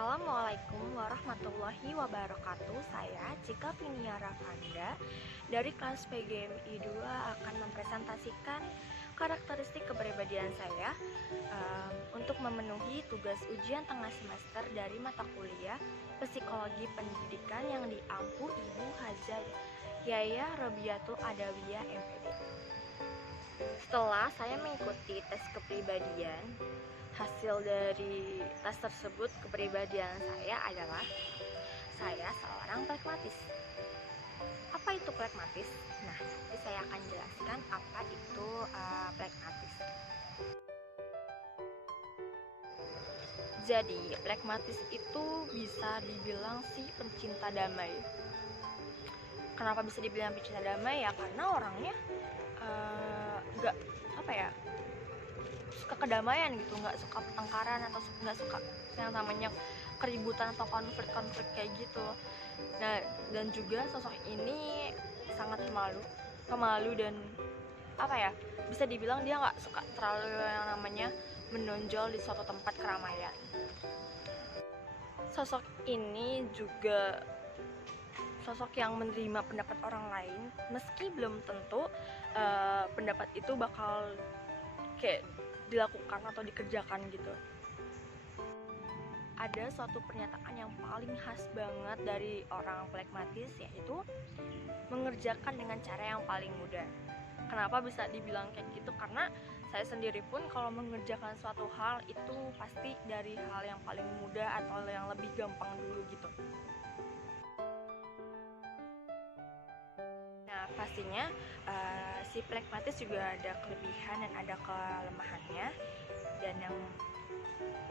Assalamualaikum warahmatullahi wabarakatuh. Saya Cika Viniara Fanda dari kelas PGMI 2 akan mempresentasikan karakteristik kepribadian saya untuk memenuhi tugas ujian tengah semester dari mata kuliah Psikologi Pendidikan yang diampu Ibu Haja Yaya Robiatul Adawiyah MPD. Setelah saya mengikuti tes kepribadian, hasil dari tes tersebut kepribadian saya adalah saya seorang pragmatis. Apa itu pragmatis? Nah, nanti saya akan jelaskan apa itu pragmatis. Jadi, pragmatis itu bisa dibilang si pencinta damai. Kenapa bisa dibilang pencinta damai? Ya karena orangnya nggak suka kedamaian gitu, nggak suka pertengkaran atau nggak suka yang namanya keributan atau konflik kayak gitu. Nah, dan juga sosok ini sangat pemalu dan bisa dibilang dia nggak suka terlalu yang namanya menonjol di suatu tempat keramaian. Sosok ini juga sosok yang menerima pendapat orang lain meski belum tentu pendapat itu bakal kayak dilakukan atau dikerjakan gitu. Ada suatu pernyataan yang paling khas banget dari orang pragmatis, yaitu mengerjakan dengan cara yang paling mudah. Kenapa bisa dibilang kayak gitu? Karena saya sendiri pun kalau mengerjakan suatu hal itu pasti dari hal yang paling mudah atau yang lebih gampang dulu gitu. Nah, pastinya si pragmatis juga ada kelebihan dan ada kelemahannya. Dan yang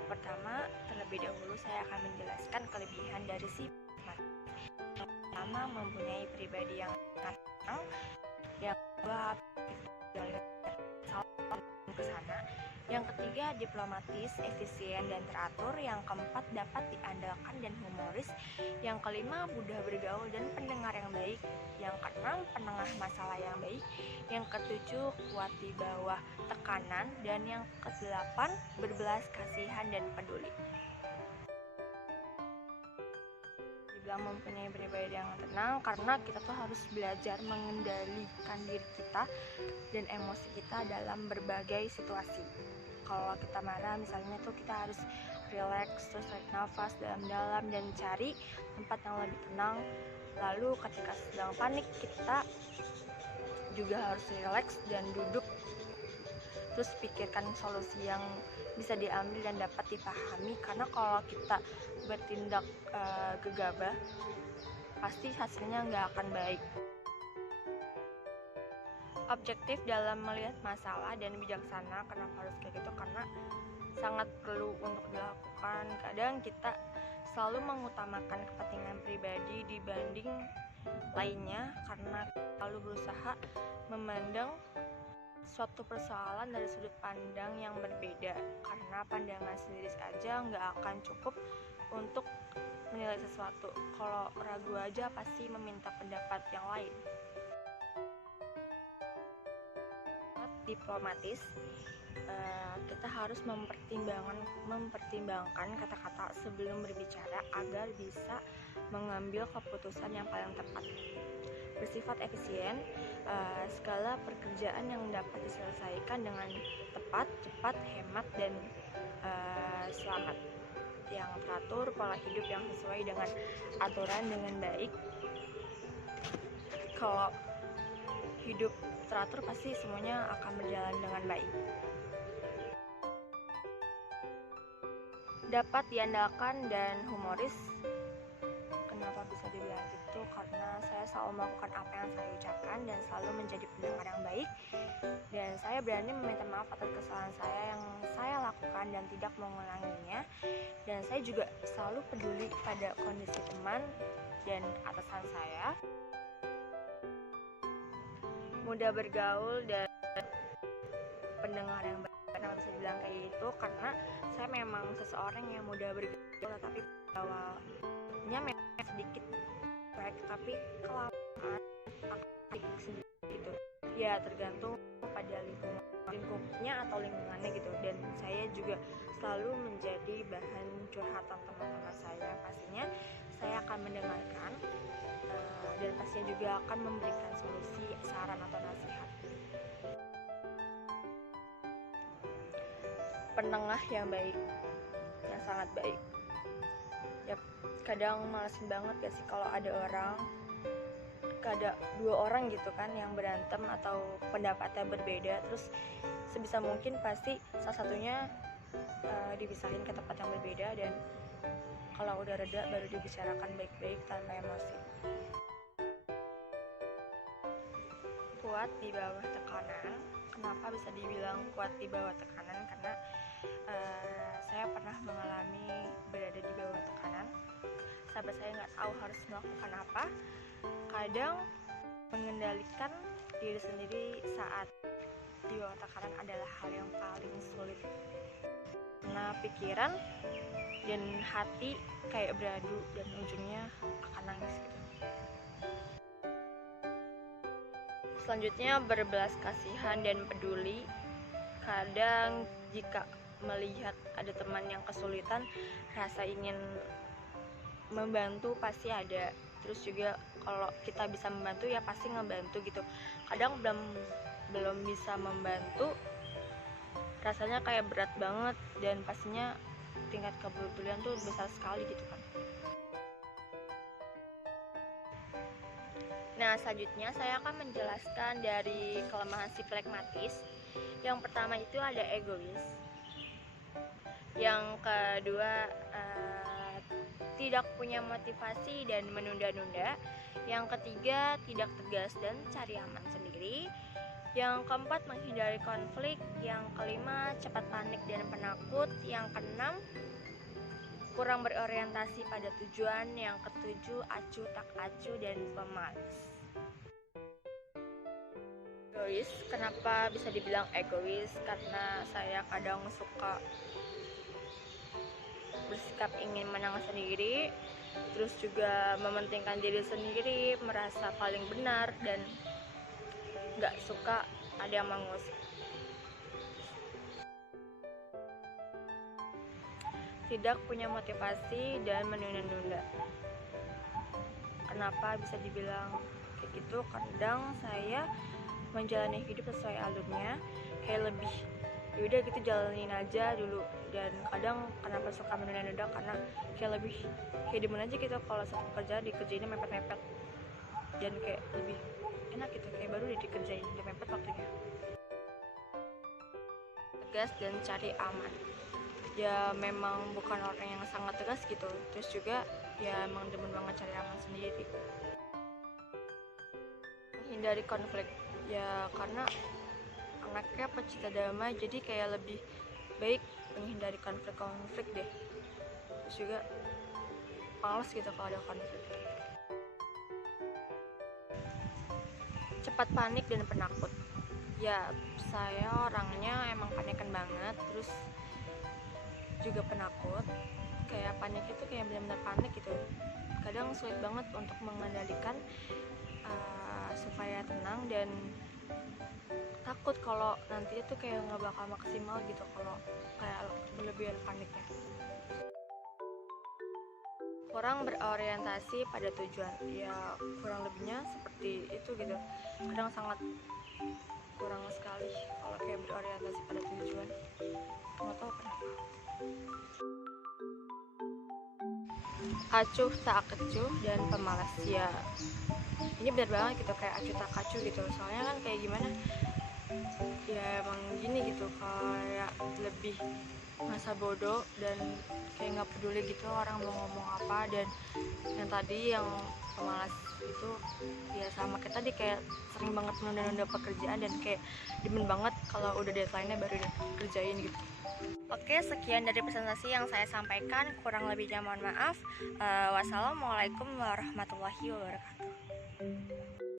pertama, terlebih dahulu saya akan menjelaskan kelebihan dari si pragmatis. Pertama, mempunyai pribadi yang tenang, yang kedua ke sana. Yang ketiga, diplomatis, efisien dan teratur. Yang keempat, dapat diandalkan dan humoris. Yang kelima, mudah bergaul dan pendengar yang baik. Yang keenam, penengah masalah yang baik. Yang ketujuh, kuat di bawah tekanan. Dan yang kedelapan, berbelas kasihan dan peduli. Dibilang mempunyai pribadi yang tenang karena kita tuh harus belajar mengendalikan diri kita dan emosi kita dalam berbagai situasi. Kalau kita marah misalnya tuh kita harus relax, terus tarik nafas dalam-dalam dan cari tempat yang lebih tenang. Lalu ketika sedang panik kita juga harus relax dan duduk, terus pikirkan solusi yang bisa diambil dan dapat dipahami. Karena kalau kita bertindak gegabah pasti hasilnya nggak akan baik. Objektif dalam melihat masalah dan bijaksana. Kenapa harus kayak gitu? Karena sangat perlu untuk dilakukan. Kadang kita selalu mengutamakan kepentingan pribadi dibanding lainnya karena selalu berusaha memandang suatu persoalan dari sudut pandang yang berbeda. Karena pandangan sendiri saja nggak akan cukup untuk menilai sesuatu. Kalau ragu aja pasti meminta pendapat yang lain. Diplomatis, kita harus mempertimbangkan kata-kata sebelum berbicara agar bisa mengambil keputusan yang paling tepat. Bersifat efisien, segala pekerjaan yang dapat diselesaikan dengan tepat, cepat, hemat, dan selamat. Yang teratur, pola hidup yang sesuai dengan aturan dengan baik. Kalau hidup teratur pasti semuanya akan berjalan dengan baik. Dapat diandalkan dan humoris. Kenapa bisa dibilang gitu? Karena saya selalu melakukan apa yang saya ucapkan dan selalu menjadi pendengar yang baik. Dan saya berani meminta maaf atas kesalahan saya yang saya lakukan dan tidak mengulanginya. Dan saya juga selalu peduli pada kondisi teman dan atasan saya. Mudah bergaul dan pendengar yang baik. Kenapa bisa dibilang kayak gitu? Karena saya memang seseorang yang mudah bergaul, tapi awalnya memang sedikit baik, tapi kelamaan sedikit gitu. Ya tergantung pada lingkungan lingkupnya atau lingkungannya gitu. Dan saya juga selalu menjadi bahan curhatan teman-teman saya. Pastinya saya akan mendengarkan dan pastinya juga akan memberikan solusi, saran atau nasihat. Penengah yang baik, yang sangat baik. Yap, kadang malesin banget gak sih kalau ada dua orang gitu kan yang berantem atau pendapatnya berbeda, terus sebisa mungkin pasti salah satunya dipisahin ke tempat yang berbeda, dan kalau udah reda baru dibicarakan baik-baik tanpa emosi. Kuat di bawah tekanan. Kenapa bisa dibilang kuat di bawah tekanan? Karena saya pernah mengalami berada di bawah tekanan. Sampai saya nggak tahu harus melakukan apa. Kadang mengendalikan diri sendiri saat di bawah tekanan adalah hal yang paling sulit. Karena pikiran dan hati kayak beradu dan ujungnya akan nangis gitu. Selanjutnya, berbelas kasihan dan peduli. Kadang jika melihat ada teman yang kesulitan, rasa ingin membantu pasti ada. Terus juga kalau kita bisa membantu ya pasti ngebantu gitu. Kadang belum bisa membantu, rasanya kayak berat banget, dan pastinya tingkat kepedulian tuh besar sekali gitu kan. Nah, selanjutnya saya akan menjelaskan dari kelemahan si plekmatis. Yang pertama itu ada egois. Yang kedua tidak punya motivasi dan menunda-nunda. Yang ketiga tidak tegas dan cari aman sendiri. Yang keempat menghindari konflik. Yang kelima cepat panik dan penakut. Yang keenam kurang berorientasi pada tujuan. Yang ketujuh acuh tak acuh dan pemalas. Egois, kenapa bisa dibilang egois? Karena saya kadang suka bersikap ingin menang sendiri, terus juga mementingkan diri sendiri, merasa paling benar, dan gak suka ada yang mengusik. Tidak punya motivasi dan menunda-nunda. Kenapa bisa dibilang kayak gitu? Kadang saya menjalani hidup sesuai alurnya, kayak lebih yaudah gitu jalanin aja dulu. Dan kadang kenapa suka menunda-nunda, karena kayak lebih kayak demen aja gitu kalau satu kerja dikerjainnya mepet-mepet, dan kayak lebih enak gitu, kayak baru dikerjain udah mepet waktunya. Tegas dan cari aman. Ya memang bukan orang yang sangat tegas gitu, terus juga ya emang demen banget cari aman sendiri. Menghindari konflik, ya karena anaknya pecinta damai, jadi kayak lebih baik menghindari konflik deh. Terus juga males gitu kalau ada konflik. Cepat panik dan penakut. Ya saya orangnya emang panikan banget, terus juga penakut. Kayak panik itu kayak benar-benar panik gitu. Kadang sulit banget untuk mengendalikan supaya tenang, dan takut kalau nanti itu kayak nggak bakal maksimal gitu kalau kayak berlebihan paniknya. Kurang berorientasi pada tujuan, ya kurang lebihnya seperti itu gitu. Kadang sangat kurang sekali kalau kayak berorientasi pada tujuan, nggak tahu kenapa. Acuh tak acuh dan pemalas, ya ini benar banget gitu, kayak acuh tak acuh gitu. Soalnya kan kayak gimana ya, emang gini gitu, kayak lebih masa bodoh dan kayak nggak peduli gitu orang mau ngomong apa. Dan yang tadi yang pemalas itu ya sama kayak tadi, kayak sering banget menunda-nunda pekerjaan, dan kayak demen banget kalau udah deadline-nya baru dikerjain gitu. Oke, sekian dari presentasi yang saya sampaikan, kurang lebihnya mohon maaf. Wassalamualaikum warahmatullahi wabarakatuh.